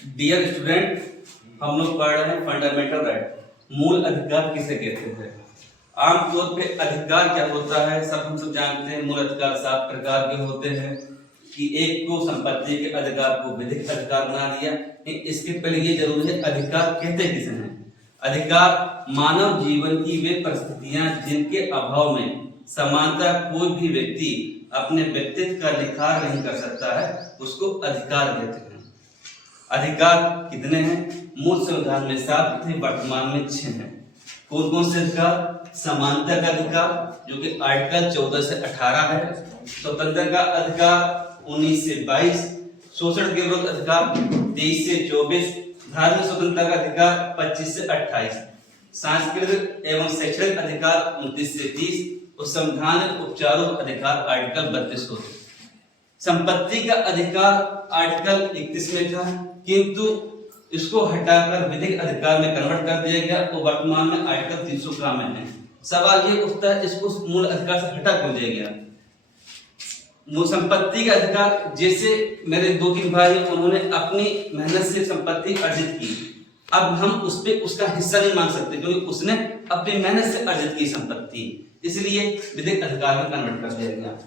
Dear student, हम लोग पढ़ रहे हैं फंडामेंटल राइट, मूल अधिकार किसे कहते हैं। आमतौर पे अधिकार क्या होता है हम सब जानते हैं। मूल अधिकार 7 प्रकार के होते हैं कि एक को संपत्ति के अधिकार को विधिक अधिकार बना दिया। इसके पहले ये जरूरी है अधिकार कहते किसे हैं। अधिकार मानव जीवन की वे परिस्थितियां जिनके अभाव में समानता कोई भी व्यक्ति अपने व्यक्तित्व का निखार नहीं कर सकता है, उसको अधिकार कहते हैं। अधिकार कितने हैं? मूल संविधान में 7 थे, वर्तमान में 6 हैं। कौन कौन से अधिकार? समानता का अधिकार जो कि आर्टिकल 14 से 18 है। स्वतंत्रता का अधिकार 19 से 22। शोषण के विरुद्ध अधिकार 23 से 24। धार्मिक स्वतंत्रता का अधिकार 25 से 28। सांस्कृतिक एवं शैक्षणिक अधिकार 29 से 30 और संवैधानिक उपचारों अधिकार आर्टिकल 32 होते। संपत्ति का अधिकार आर्टिकल 31 में था, किंतु इसको हटाकर विधिक अधिकार में कन्वर्ट कर दिया गया और वर्तमान में आर्टिकल 300 में है। सवाल ये उठता है, इसको मूल अधिकार से हटा क्यों दिया गया? मूल संपत्ति का अधिकार, जैसे मेरे 2-3 भाई उन्होंने अपनी मेहनत से संपत्ति अर्जित की, अब हम उस पे उसका हिस्सा नहीं मांग सकते क्योंकि उसने अपनी मेहनत से अर्जित की संपत्ति, इसलिए विधिक अधिकार में कन्वर्ट कर दिया गया।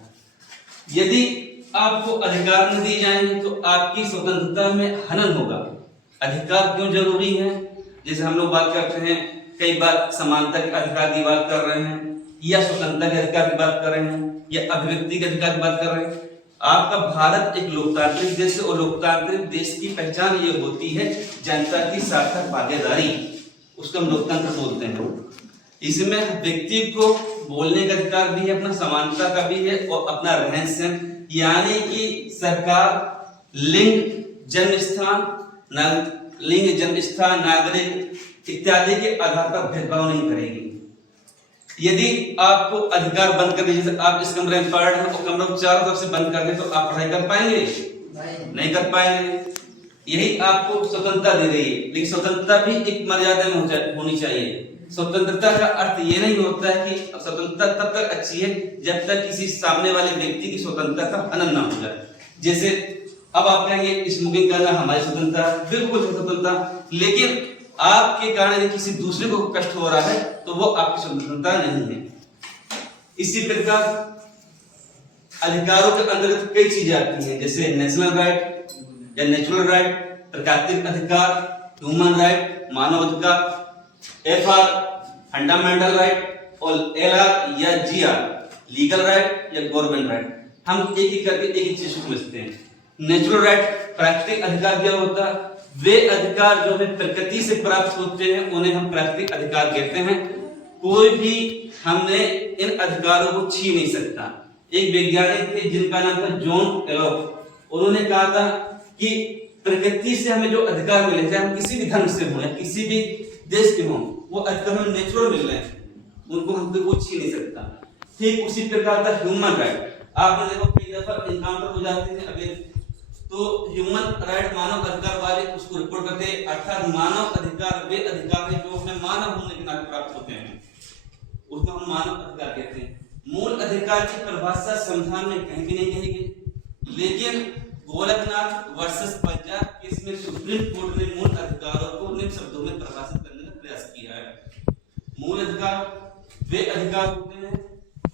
यदि आपको अधिकार नहीं दिए जाएंगे तो आपकी स्वतंत्रता में हनन होगा। अधिकार क्यों जरूरी है? जैसे हम लोग बात करते हैं, कई बार समानता के अधिकार की बात कर रहे हैं, या स्वतंत्रता के अधिकार की बात कर रहे हैं, या अभिव्यक्ति के अधिकार की बात कर रहे हैं। आपका भारत एक लोकतांत्रिक देश है और लोकतांत्रिक देश की पहचान ये होती है जनता की सार्थक भागीदारी, उसको हम लोकतंत्र बोलते हैं। इसमें व्यक्ति को बोलने का अधिकार भी है, अपना समानता का भी है और अपना रहन सहन, यानी कि सरकार लिंग, जन्म स्थान, नागरिक इत्यादि के आधार पर भेदभाव नहीं करेगी। यदि आपको अधिकार बंद कर दिए, जैसे आप इस कमरे में पढ़ रहे हैं और कमरे को चारों तरफ से बंद कर दे तो आप पढ़ाई कर पाएंगे? नहीं कर पाएंगे। यही आपको स्वतंत्रता दे रही है, लेकिन स्वतंत्रता भी एक मर्यादा में होनी चाहिए। स्वतंत्रता का अर्थ ये नहीं होता है कि स्वतंत्रता तब तक अच्छी है जब तक किसी सामने वाले व्यक्ति की स्वतंत्रता का हनन ना हो जाए। जैसे अब आप कहेंगे स्मोकिंग करना हमारी स्वतंत्रता, बिल्कुल स्वतंत्रता, लेकिन आपके कारण यदि किसी दूसरे को कष्ट हो रहा है तो वो आपकी स्वतंत्रता नहीं है। इसी प्रकार अधिकारों के अंतर्गत कई चीजें आती हैं, जैसे नेशनल राइट या नेचुरल राइट, प्राकृतिक अधिकार, ह्यूमन राइट, मानव अधिकार, FR फंडामेंटल राइट और LR या GR लीगल राइट या गवर्नमेंट राइट। हम एक एक करके एक चीज समझते हैं। नेचुरल राइट, प्राकृतिक अधिकार क्या होता है? वे अधिकार जो हमें प्रकृति से प्राप्त होते हैं उन्हें हम प्राकृतिक अधिकार कहते हैं। कोई भी हमने इन अधिकारों को छीन नहीं सकता। एक वैज्ञानिक थे जिनका नाम था जॉन एलॉफ, उन्होंने कहा था कि प्रकृति से हमें जो अधिकार मिले, चाहे हम किसी भी धर्म से हों या किसी भी देश के हों, वो अधिकार हमें नेचुरल मिल रहे हैं, उनको हम कोई छीन नहीं सकता। ठीक उसी प्रकार का ह्यूमन राइट, आपने देखो कई दफा इनकाउंटर हो जाते हैं अभी, तो ह्यूमन राइट मानव अधिकार वाले उसको रिपोर्ट करते हैं, अर्थात मानव अधिकार वे अधिकार हैं जो हमें मानव होने के नाते प्राप्त होते हैं, उसको हम मानव अधिकार कहते हैं। मूल अधिकार की परिभाषा संविधान में कहीं भी नहीं कही गई, लेकिन गोलकनाथ वर्सेस पंजाब केस में सुप्रीम कोर्ट ने मूल अधिकारों को निम्न शब्दों में परिभाषित करने का प्रयास किया है। मूल अधिकार वे अधिकार होते हैं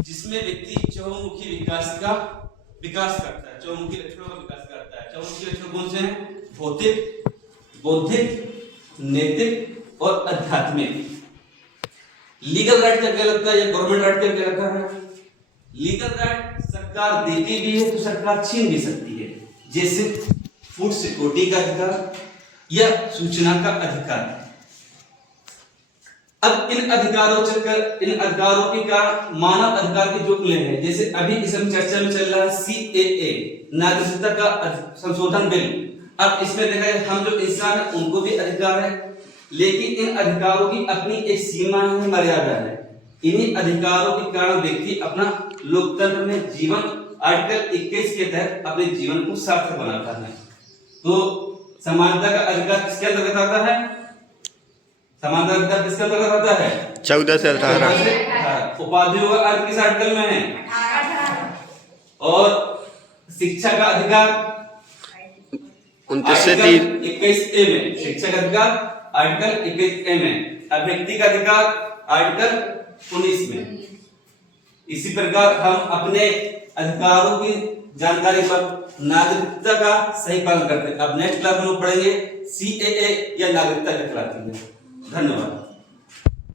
जिसमें व्यक्ति चहुमुखी विकास करता है, चहुमुखी लक्षणों का विकास करता है। चहुमुखी लक्षण कौन से हैं? भौतिक, बौद्धिक, नैतिक और आध्यात्मिक। लीगल राइट का क्या लगता है या गवर्नमेंट राइट का क्या लगता है? लीगल राइट सरकार देती भी है तो सरकार छीन भी सकती है, जैसे फूड सिक्योरिटी का अधिकार या सूचना का अधिकार। अब इन अधिकारों के कारण मानव अधिकार के जो मिले हैं, जैसे अभी इस चर्चा में चल रहा है CAA नागरिकता का संशोधन बिल। अब इसमें देखा जाए हम जो इंसान है उनको भी अधिकार है, लेकिन इन अधिकारों की अपनी एक सीमा है, मर्यादा है। इन्हीं अधिकारों के कारण व्यक्ति अपना लोकतंत्र में जीवन आर्टिकल 21 के तहत अपने जीवन को सार्थक बनाता है। तो समानता का अधिकार किसके अंतर्गत आता है? समानता का अधिकार किसके अंतर्गत आता है? 14 से 18। उपाधियों का अर्थ किस आर्टिकल में है? और शिक्षा का अधिकार 29 से 21A में शिक्षक अधिकार, आर्टिकल 21A में अभिव्यक्ति का अधिकार, आर्टिकल 19 में। इसी प्रकार हम अपने अधिकारों की जानकारी पर नागरिकता का सही पालन करते हैं। अब नेक्स्ट क्लास में हम पढ़ेंगे CAA या नागरिकता के खिलाफ। धन्यवाद।